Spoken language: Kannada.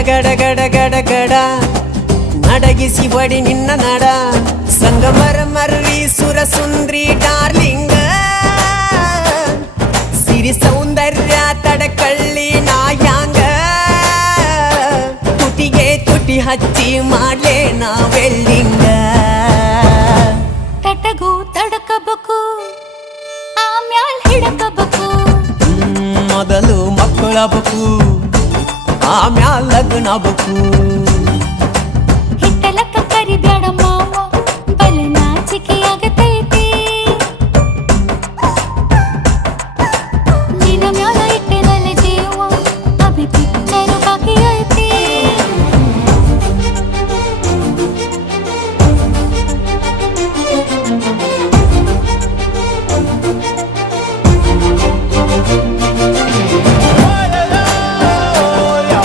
ಗಡ ಗಡ ಗಡ ಗಡ ನಡಗಿಸಿ ಹೊಡಿ ನಿನ್ನ ನಡ ಸಂಗಮರ ಮರ್ರಿ ಸುರ ಸುಂದ್ರಿ ಡಾರ್ಲಿಂಗ ಸಿರಿ ಸೌಂದರ್ಯ ತಡಕಳ್ಳಿ ನಾಯಾಂಗ ತುಟಿಗೆ ತುಟಿ ಹಚ್ಚಿ ಮಾಡ್ಲೇ ನಾ ವೆಲ್ಡಿಂಗ ತಟಗೂ ತಡಕಬೇಕು ಆಮ್ಯಾಲ್ ಹಿಡಕಬೇಕು ಮೊದಲು ಮಕ್ಕಳಬೇಕು ಆಮ್ಯಾಲ ಲಗ್ನಬೇಕು